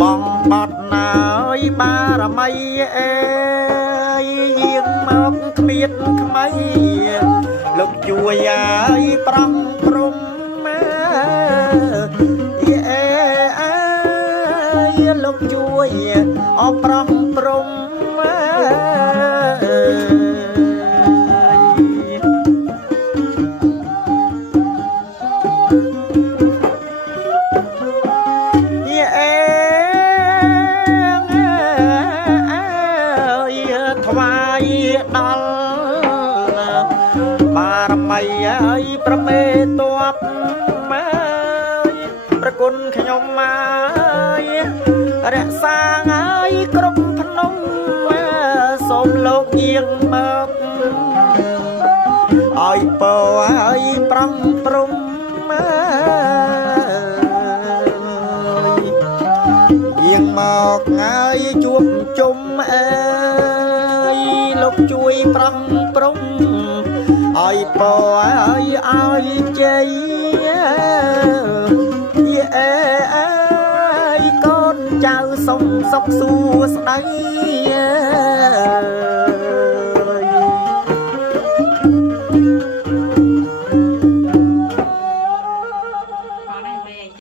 បងបត់ណាយបារមីអើយយាងមកគ្មានថ្មីលោកជួយអើយប្រំព្រំអើយលោកជួយអប្រំព្រំថ្វាយដល់បារមីអើយប្រមេតបមកប្រគុណខ្ញុំមករក្សាអើយគ្រប់ភ្នំសូមលោកយាងមកឲ្យពោអើយប្រំព្រំយាងមកអើយជួបជុំអើយលោកជួយប្រំព្រំឲ្យពោឲ្យជ័យអើយកូនចៅសុំសុខសួស្តី